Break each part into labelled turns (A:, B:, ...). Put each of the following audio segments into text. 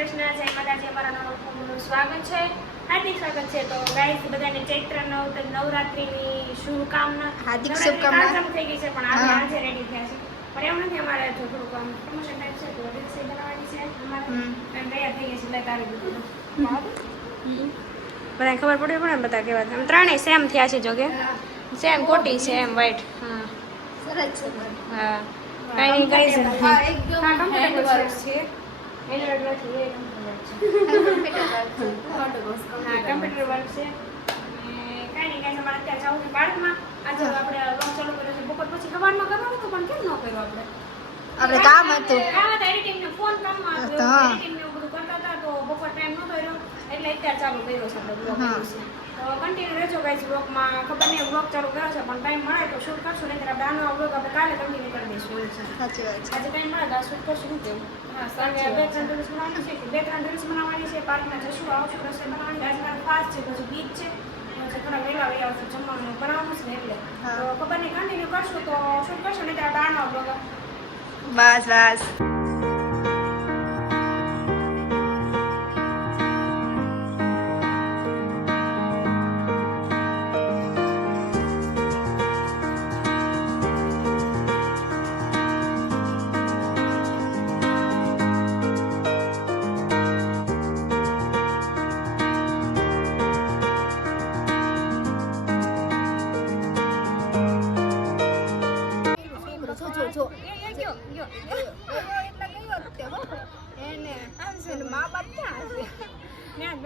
A: કૃષ્ણ જય માતાજી અમારા નવા સ્વાગત છે. હાર્દિક સ્વાગત છે. તો ગાઈસ બધાને ચૈત્ર નવ નવરાત્રીની શુભકામના
B: હાર્દિક શુભકામના.
A: થઈ ગઈ છે પણ આજે આજે રેડી થયા છે. પણ એવું નથી અમારે જો થોડુંક આમ પ્રમોશન ટાઈપ છે તો રીલ્સ બનાવવાની છે. અમારે તૈયાર થઈ ગઈ છે તારી બધું બધાને ખબર પડી પણ બધા કેવા છે. આમ ત્રણેય સેમ થયા છે જોકે. સેમ કોટી છે એમ વ્હાઈટ હા.
B: સરસ છે
A: હા. કઈ કઈ છે.
B: આ એકદમ
A: હા કમ્ફર્ટેબલ છે. હેન્ડવર્ક નથી એ છે કમ્પ્યુટર વર્ક કાંઈ નહીં કાંઈ અત્યારે જવું છે બાળકમાં આજે આપણે લોન ચાલુ કર્યો છે બપોર પછી સવારમાં કરવાનું હતું પણ કેમ ન કર્યો આપણે?
B: આપણે કામ હતું.
A: કામ હતા એડિટિંગ ફોન કામમાં હતો. એવું બધું કરતા હતા તો બપોર ટાઈમ નહોતો રહ્યો એટલે અત્યારે ચાલુ કર્યો છે આપણે બ્લોગ
B: હા.
A: તો કન્ટિન્યુ રહેજો ગાઈઝ બ્લોગમાં ખબર નહીં બ્લોગ ચાલુ કર્યો છે પણ ટાઈમ મળે તો શૂટ કરશું નહીં આપણે આનો બ્લોગ આપણે કાલે કન્ટિન્યુ કરી દઈશું. એવું છે
B: સાચી વાત છે.
A: આજે ટાઈમ મળે તો આ શૂટ કરશું શું કેવું? બે ત્રણ દિવસ બનાવવાની છે બે ત્રણ દિવસ બનાવવાની છે પાર્કમાં જશું આવશું રસોઈ બનાવવાની. ફાસ્ટ છે પછી બીચ છે થોડા વહેલા વહી આવશું જમવાનું બનાવવાનું છે ને એટલે. તો ખબર નહીં કન્ટિન્યુ કરશું તો શૂટ કરશું નહીં ત્યારે દાળનો બ્લોગ
B: બસ બસ.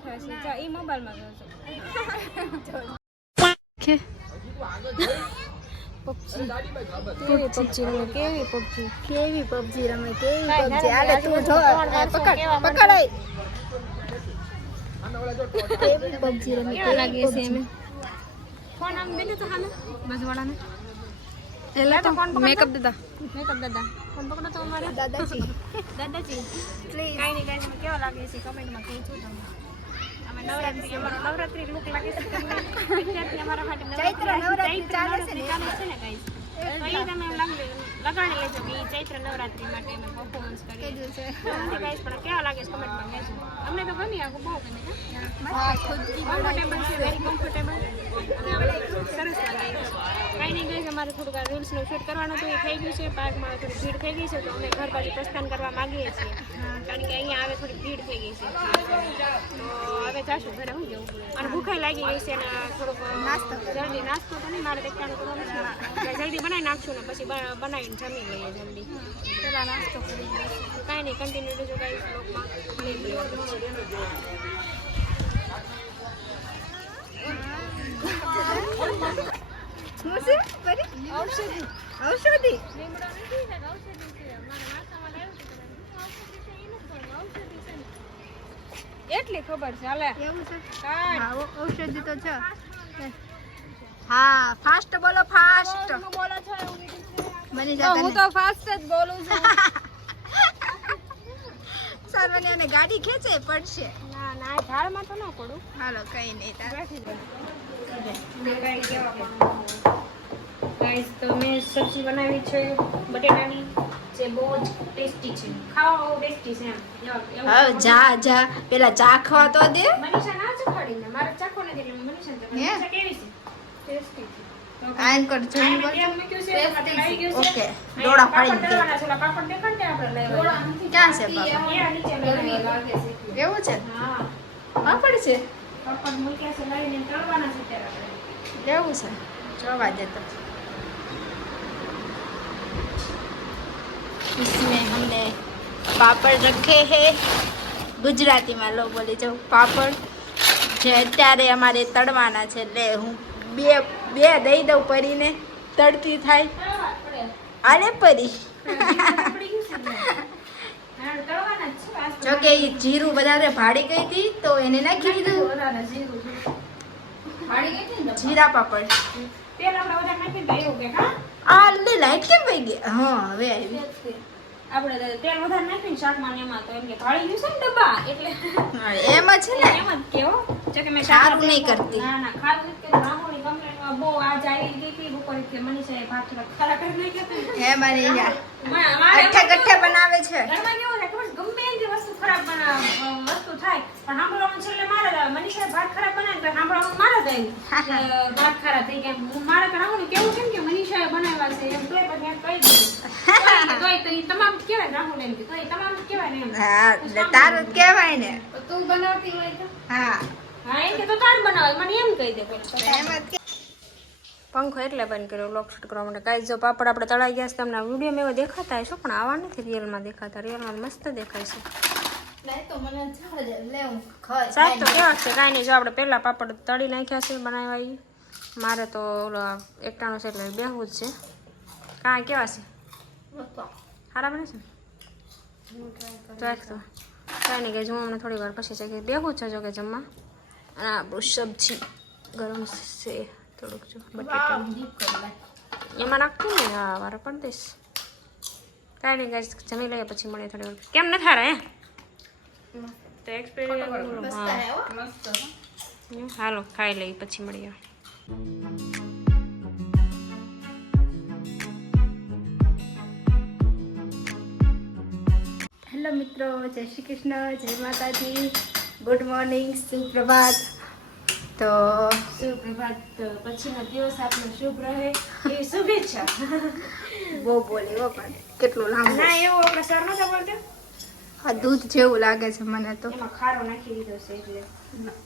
A: બેઠા છે ચા એ મોબાઈલમાં જોજો કેવી પબજી રમે કેવી પબજી
B: કેવી પબજી રમે કેવી પબજી આલે તું જો
A: આજુબાજુ
B: આ
A: ત્રણ
B: પકડ પકડાય કેવી પબજી રમે
A: કેવા લાગે છે
B: કેવી
A: ફોન આમ બેને તો હાલે બાજુવાળાને
B: એટલે તો
A: ફોન
B: મેકઅપ દાદા
A: મેકઅપ દાદા ફોન પકડો તો અમારે
B: દાદાજી
A: દાદાજી
B: પ્લીઝ
A: કાંઈ નહીં કાંઈ કેવો લાગે છે કમેન્ટમાં તમે અમે નવરાત્રી લુક લાગે છે તમને? અમારા માટે
B: ચૈત્ર નવરાત્રી ચાલે છે ને?
A: લાગ- લગાડી લેજો કે ચૈત્ર નવરાત્રી માટે અમે પરફોર્મન્સ કરીએ.
B: છે.
A: નથી પણ કેવા લાગે છે કમેન્ટમાં કહેજો. અમને તો ગમી આખું બહુ ગમે કમ્ફર્ટેબલ છે વેરી કમ્ફર્ટેબલ અને સરસ લાગે. કાંઈ નહીં ગઈ અમારે થોડુંક રીલ્સનું શૂટ કરવાનું હતું એ થઈ ગયું છે. પાર્કમાં થોડી ભીડ થઈ ગઈ છે તો અમે ઘર બાજુ પ્રસ્થાન કરવા માગીએ છીએ. કારણ કે અહીંયા આવે થોડી ભીડ થઈ ગઈ છે. તો હવે જાશું ઘરે હું જવું. અને ભૂખાઈ લાગી ગઈ છે અને થોડુંક
B: નાસ્તો.
A: જલ્દી નાસ્તો તો નહીં મારે કંઈક કરવાનું છે જલ્દી બનાવી નાખશું ને પછી બનાવીને જમી લઈએ જલ્દી.
B: પેલા નાસ્તો કરી
A: કાંઈ નહીં કન્ટિન્યુ રહેજો કાંઈ બ્લોગમાં
B: શું છે ફરી ઔષધિ ઔષધિ
A: લીમડો નથી ને ઔષધિ છે મારા માથામાં લાવ્યું છે ઔષધિ છે ઈ પણ ઔષધિ છે એટલી ખબર છે હાલે
B: એવું છે હા ઔષધિ તો છે હા ફાસ્ટ બોલો ફાસ્ટ
A: બોલો છો હું તો ફાસ્ટ જ બોલું છું
B: સારવાની અને ગાડી ખેંચે પડશે
A: ના ના ઝાડમાં તો ન પડું
B: હાલો કઈ નહીં તાર
A: ગાઈસ તો મેં સબ્જી બનાવી છે બટેટાની જે બહુ જ ટેસ્ટી છે. ખાવા બહુ ટેસ્ટી છે એમ. એવું- એવું
B: હવે જા જા. પેલા ચાખવા તો દે.
A: મનીષા ના ચખાડીને મારે ચાખો નથી એટલે મનીષા ચખાડી
B: હે?
A: મનીષા કેવી છે? ટેસ્ટી છે. તો
B: આયન કર
A: આ
B: જોઈ
A: મેં
B: બોલ
A: તેલ મૂક્યું છે, એમાં તેલ આવી ગયું છે.
B: ઓકે.
A: અહીંયા
B: ડોળા
A: પાપડ
B: ફાડી
A: તળવાના છે, ઓલા પાપડ દેખાય ને ત્યાં આપણે લઈ આવ્યા.
B: ક્યાં છે પાપડ?
A: એ આ નીચે લઈ આવ્યા.
B: એવું છે?
A: હા.
B: પાપડ છે?
A: પાપડ મૂક્યા છે લઈને તળવાના છે ત્યારે આપણે.
B: એવું છે જોવા દે તો इसमें हमने पापड़ रखे हैं ગુજરાતીમાં લો બોલી જાઉં પાપડ જે અત્યારે અમારે તળવાના છે એટલે હું બે બે દઈ દઉં પરીને તળતી થાય
A: તળવા પડે.
B: આને પરી
A: જ
B: કે જીરું વધારે ભાડી ગઈ હતી તો એને નાખી દીધું.
A: જીરું ભાડી ગઈ હતી
B: જીરા પાપડ.
A: તેલ આપણે વધારે નાખી દઈએ એવું હા?
B: આ લે લાઈટ કેમ વહી ગઈ? હા હવે આવી.
A: આપણે તેલ વધારે નાખીને શાકમાં ને એમાં તો એમ કે ભાળી ગયું છે ને ડબ્બા એટલે
B: એમ જ છે ને.
A: એમ જ કેવો જો કે મેં શાક
B: નહીં કરતી.
A: ના ના ખારું કે. રામોની complaint બહુ આજ આવી ગઈ હતી. બપોરે કે મનીષાએ ભાત થોડા ખારા કરી નાખ્યા.
B: હે મારી યા.
A: મારે- મારે
B: અઠ્ઠે કઠ્ઠે બનાવે છે.
A: ઘરમાં કેવું છે ખબર ગમે એની વસ્તુ ખરાબ વસ્તુ થાય પણ સાંભળવાનું છેલ્લે મારે જ ભાત ખરાબ બનાવ્યા તો સાંભળવાનું મારે જ કે ભાત ખરાબ થઈ ગયા. મારે તો રાહુલને કેવું કેમ કે મનીષાએ બનાવ્યા છે એમ પછી કહી દીધું. તોય- તો તમામ કહેવાય રાહુલ એમ તમામ કહેવાય ને.
B: હા તારું કહેવાય ને.
A: તું બનાવતી હોય તો?
B: હા.
A: હા એમ કે તો તાર બનાવે મને એમ કહી દે
B: એમ જ કે
A: પંખો એટલે બંધ કર્યો લોક શૂટ કરવા માટે. કાંઈ જો પાપડ આપણે તળાઈ ગયા છે તમને વિડીયોમાં એવા દેખાતા હશો પણ આવા નથી રિયલમાં દેખાતા. રિયલમાં મસ્ત દેખાય છે. સાહેબ તો કેવા છે? કાંઈ નહીં જો આપણે પહેલાં પાપડ તળી નાખ્યા છે બનાવ્યા એ મારે તો ઓલો એકટાણું છે એટલે બેહવું જ છે. કાંઈ કેવા છે? સારા બને છે ચાખ તો કાંઈ નહીં કે હમણાં થોડી વાર પછી છે કે બેહવું જ છે જો કે જમવા. અને આપણું સબ્જી ગરમ છે. થોડુંક જો બટેટા એમાં નાખતું ને હા વારો પણ દઈશ કાંઈ નહીં ગાઈસ જમી લઈએ પછી મળીએ થોડી વાર કેમ નથી હારા હે તો એક્સપિરિયન્સ હાલો ખાઈ લઈએ પછી મળીએ
B: હેલો મિત્રો જય શ્રી કૃષ્ણ જય માતાજી ગુડ મોર્નિંગ સુપ્રભાત તો
A: સુપ્રભાત પછીનો દિવસ આપનો શુભ રહે એવી શુભેચ્છા.
B: બહુ બોલી હો પણ કેટલું લાંબુ.
A: ના એવું આપણે સર નતો બોલતો?
B: આ દૂધ જેવું લાગે છે મને તો.
A: એમાં ખારો નાખી દીધો છે એટલે.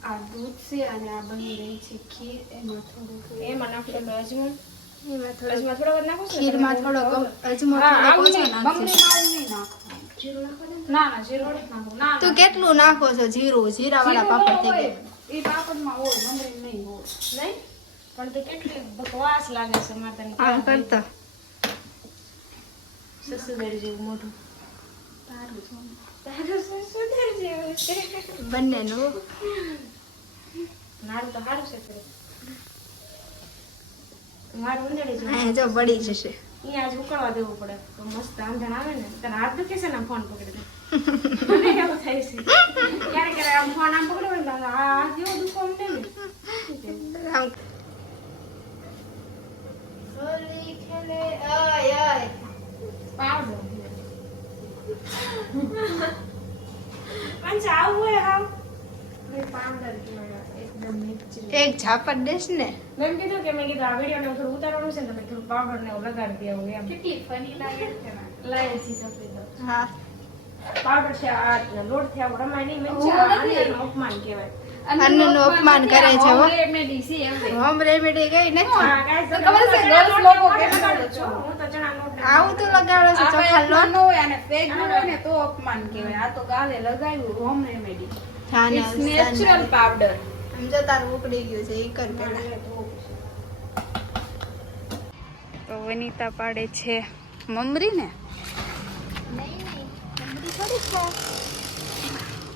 A: આ દૂધ છે અને આ બની રહી છે ખીર એમાં થોડું એમાં નાખી અજમો.
B: એમાં થોડો
A: અજમા થોડો જ નાખો છો?
B: ખીરમાં થોડો અજમો થોડો ઓછો
A: નાખો ના? ના જીરું ના
B: તું કેટલું નાખો છો? જીરું જીરા વાળા પાપડ થઈ ગયા
A: એ બાપડમાં હોય મમરી નહીં હોય. નહીં? પણ તો કેટલી બકવાસ લાગે છે માતાની
B: આમ કરતા.
A: સસુદર જેવું મોઢું. તારું સસુદર જેવું છે.
B: બંનેનું.
A: મારું તો સારું છે મારું જેવું.
B: અહીંયા જો બળી જશે.
A: અહીંયા જ ઉકળવા દેવું પડે. તો મસ્ત આંધણ આવે ને. તને હાથ દુખે છે ને ફોન પકડી દે. મને એવું થાય છે. ક્યારેક ક્યારેક આમ ફોન આમ પકડ્યો ને તો આ જેવો દુખવા માંડે ને.
B: હોલી ખેલે આય આય
A: પાવડર. પંચ આવું હોય આમ.
B: એક ઝાપટ દેશ ને.
A: મેં કીધું કે મેં કીધું આ વીડિયો થોડું ઉતારવાનું છે ને તો મેં થોડું પાવડર ને લગાડી દેવું એમ. કેટલી ફની લાગે લાગે છે
B: હા.
A: પાવડર છે આ લોટથી રમાય નહીં. મેં છે અપમાન કહેવાય.
B: અન્નનું અપમાન કરે છે હો. હોમ રેમેડી કઈ ને?
C: ખબર છે, લોકો
A: છો. તો ચણા
B: આવું તો લગાડો છે ચોખા લોટ
C: હોય અને fake હોય ને તો અપમાન કહેવાય. આ તો ગાલે લગાવ્યું હોમ રેમેડી
B: હા
C: નેચરલ પાવડર
B: સમજો તાર તારું ઉકળી ગયું છે એ કર પેલા.
C: તો વનિતા પાડે છે મમરી ને?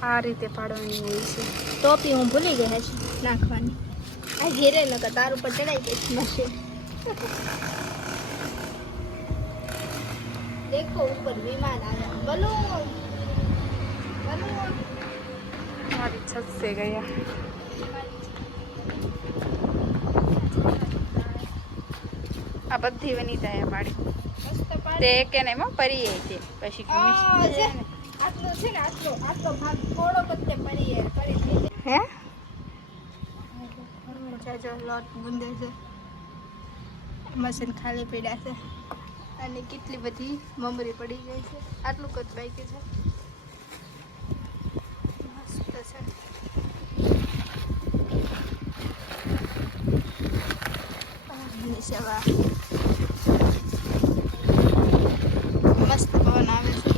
C: આ રીતે પાડવાની હોય છે.
B: ટોપી હું ભૂલી ગઈ છું નાખવાની. આ ઘેરે નકર તારું પર ચડાઈ ગઈ મશીન. દેખો ઉપર વિમાન આયા બલૂન બલૂન.
C: મારી છત સે ગયા. આ બધી વનિતા એ પાડી.
B: મસ્ત
C: તે
B: પાડી
C: કે નહીં માં પરી તે પછી
B: આ છે ને, આટલો છે ને આટલો આટલો ભાગ થોડો બધે પડી જાય, પડી થઈ જાય.
C: હે?
B: જાજો લોટ ગુંદે છે. મશીન ખાલી પડ્યા છે. અને કેટલી બધી મમરી પડી ગઈ છે. આટલું કદ બાકી છે. મસ્ત છે. સેવા મસ્ત પવન આવે છે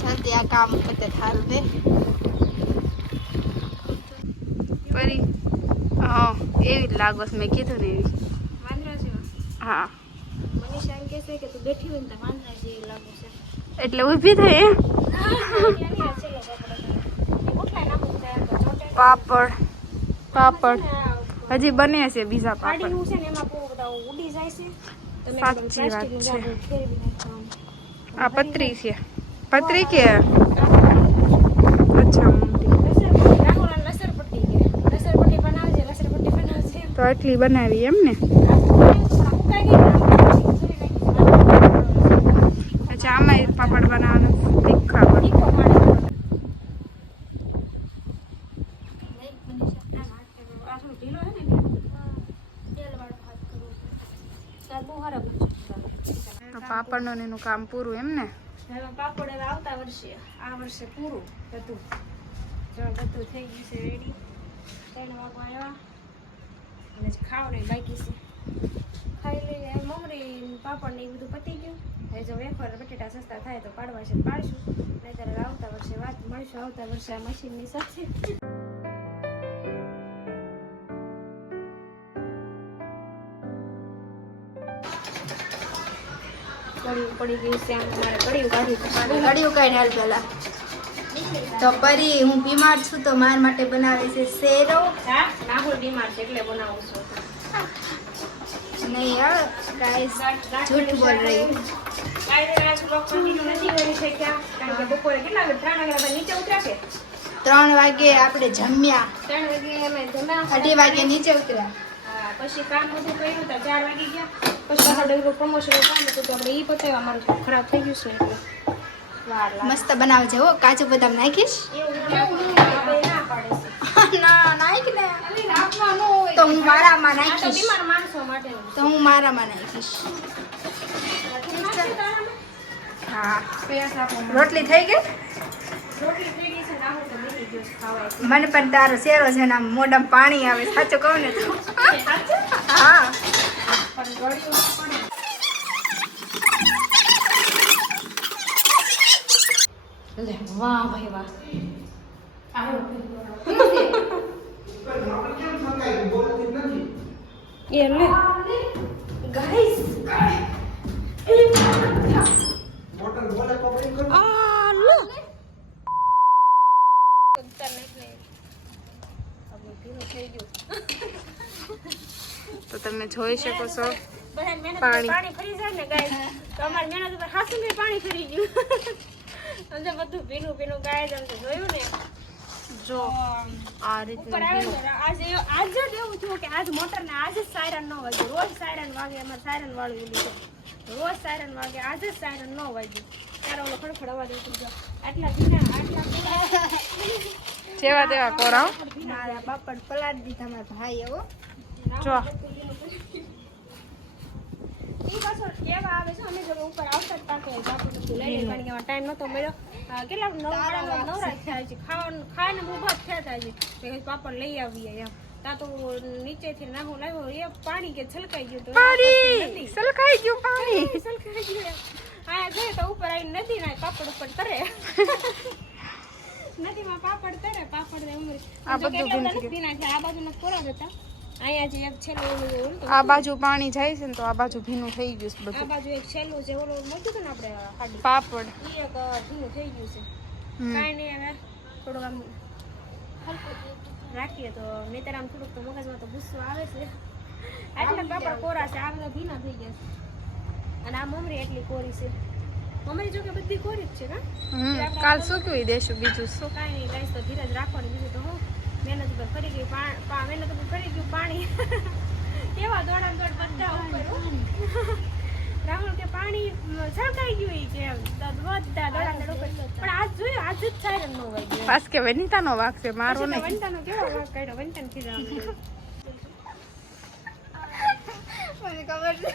B: જલ્દી આ કામ પતે થારું ને
C: પરી હા એવી જ લાગો મેં કીધું ને એવી
A: વાંદરા જેવા.
C: હા
A: મનીષા એમ કહે છે કે તું બેઠી હોય ને તો વાંદરા જેવી લાગે છે
C: એટલે ઊભી થઈ. પાપડ પાપડ હજી બને છે બીજા પાપડ
A: છે ને એમાં ઉડી જાય છે તો મેં કીધું
C: સાચી વાત છે. આ પતરી છે પતરી કે આટલી મોટી.
A: લસણ પટ્ટી, રાખોડા લસણ પટ્ટી.
C: બનાવી એમ ને અચ્છા આમાં પાપડ બનાવવાના તીખા. તો પાપડનું ને એનું કામ પૂરું એમ ને
A: હવે પાપડ હવે આવતા વર્ષે, આ વર્ષે પૂરું બધું. જો બધું થઈ ગયું છે રેડી ત્રણ વાગવા આવ્યા. અને ખાવાનું બાકી છે. ખાઈ લઈએ. મમરી પાપડ ને એ બધું પતી ગયું. હવે જો વેફર બટેટા સસ્તા થાય તો પાડવા છે પાડશું. નહીં ત્યારે આવતા વર્ષે વાત મળશું. આવતા વર્ષે આ મશીનની સાથે.
B: પરી હું બીમાર છું તો માર માટે બનાવે છે શેરો.
A: રાહુલ બીમાર છે એટલે બનાવું છું.
B: નહીં યાર
A: કાંઈ જૂઠ બોલ રહી ત્રણ
B: વાગે આપણે જમ્યા.
A: ત્રણ વાગે
B: અઢી વાગે નીચે ઉતર્યા.
A: પછી કામ બધું કર્યું તો ચાર વાગે ગયા. પછી પાછળ ડગલું પ્રમોશનનું કામ હતું તો આપણે એ પતાવ્યા અમારું ખરાબ થઈ ગયું છે એટલે. વાર લાગે.
B: મસ્ત બનાવજે હો કાજુ બદામ નાખીશ.
A: એવું ના પાડે
B: ના નાખ ને
A: ખાલી રાખવાનું હોય
B: તો હું મારામાં
A: આ તો
B: નાખીશ.
A: બીમાર માણસો માટે
B: તો હું મારામાં નાખીશ. હા રોટલી થઈ ગઈ. મને પણ તારો શેરો છે ને મોઢામાં પાણી આવે સાચું કહું ને તો. હા.
A: લે વાહ ભાઈ વાહ એ લે ગાઈસ આ લો
C: તો તમે જોઈ શકો છો પાણી.
A: ફરી જાય ને ગાય તો અમારી મહેનત ઉપર હાસું પાણી ફરી ગયું. અંદર બધું ભીનું ભીનું ગાય આમ જોયું ને.
C: જો આ
A: ને આજે આજ જ એવું થયું કે આજ મોટર ને આજે જ સાયરન ન વાગ્યું. રોજ સાયરન વાગે અમારે સાયરન વાળું છે. રોજ સાયરન વાગે આજે જ સાયરન ન વાગ્યું. ત્યારે ઓલો ખડખડ અવાજ ઉઠી ગયો. આટલા આટલા ભીના
C: દેવા તેવા કોરાવ
B: મારા બાપડ પલાટ દીધા મારા ભાઈ એવો.
C: જો.
A: આવે પાપડ લઈ આવીએ એમ. તા તો નીચેથી નાહું લાવ્યો એ પાણી કે છલકાઈ ગયું તો
C: પાણી! ગયું પાણી!
A: છલકાઈ ગયું. આયા જોઈએ તો ઉપર આવીને નદી ના પાપડ ઉપર તરે. નદીમાં પાપડ તરે પાપડ દે ઉમરી
C: આ બધું ભીનું થઈ
A: બધા ભીના છે આ બાજુના કોરા હતા. અહીંયા જે એક છેલ્લું.
C: આ બાજુ પાણી જાય છે ને તો આ બાજુ ભીનું થઈ ગયું છે
A: આ બાજુ એક છેલ્લું છે ઓલું મૂક્યું હતું ને આપણે
C: પાપડ.
A: એક ભીનું થઈ ગયું છે.
C: કાઈ
A: કાંઈ નહીં હવે થોડુંક આમ હલકું રાખીએ તો નહીંતર આમ થોડુંક તો મગજમાં તો ગુસ્સો આવે છે. આટલા પાપડ કોરા છે આ બધા ભીના થઈ ગયા છે. અને આ મમરી એટલી કોરી છે. મમરી જો કે બધી કોરી જ છે કા?
C: હમ કાલ શું કયું દેશું બીજું શું?
A: કાંઈ નહીં ગાઈસ તો ધીરજ રાખવાની બીજું તો હું મહેનત ઉપર ફરી ગઈ પા પા- મહેનત ઉપર ફરી ગયું પાણી. કેવા દોડામ દોડ બધા ઉપર રાહુલ કે પાણી છલકાઈ ગયું ઈ કે એમ. બધા દોડા દોડ ઉપર. પણ આજ જોયું આજ જ સાયરન નો વાગ્યો
C: પાસ કે વનિતા નો વાગશે મારો નહીં.
A: વંટાનો કેવો વાગ કાઢ્યો? વંટાને ખીજાવા
B: મને ખબર છે.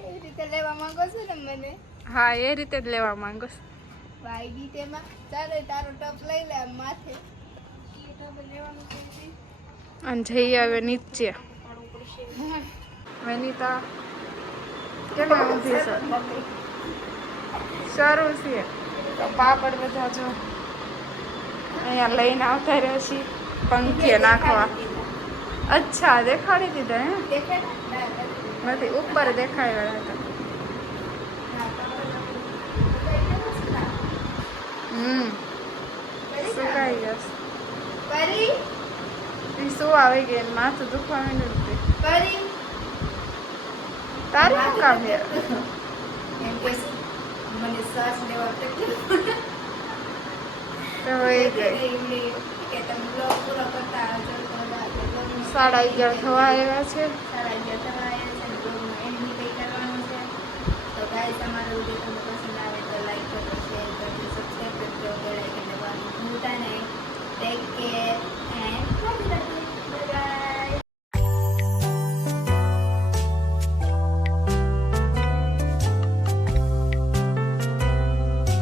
B: એવી રીતે લેવા માંગો છો ને મને?
C: હા એ રીતે જ લેવા માંગો ભાઈ
B: દી તેમાં. ચાલે તારો ટપ લઈ લે માથે.
C: અને જઈ આવે નીચે. વેનિતા કેમ ઊભી છે? સારું છે. તો પાપડ બધા જો અહીંયા લઈને આવતા રહ્યા છીએ પંખીએ નાખવા. અચ્છા દેખાડી દીધા હે નથી. ઉપર દેખાડ્યા હતા. હમ. સુકાઈ જશે?
B: પરી?
C: એ શું આવી કે માથું દુખવા માંડ્યું હતું.
B: પરી?
C: તારું શું કામ છે?
B: એમ કે મને શ્વાસ લેવા તકલીફ
C: તો એ
B: કે તમે બ્લોગ પૂરો કરતા આવજો તો.
C: સાડા અગિયાર થવા આવ્યા છે.
B: સાડા અગિયાર થવા આવ્યા છે બી કંઈ કરવાનો છે? તો ગાય તમારું જે તમને પસંદ ભૂલતા નહીં ટેક કેર એન્ડ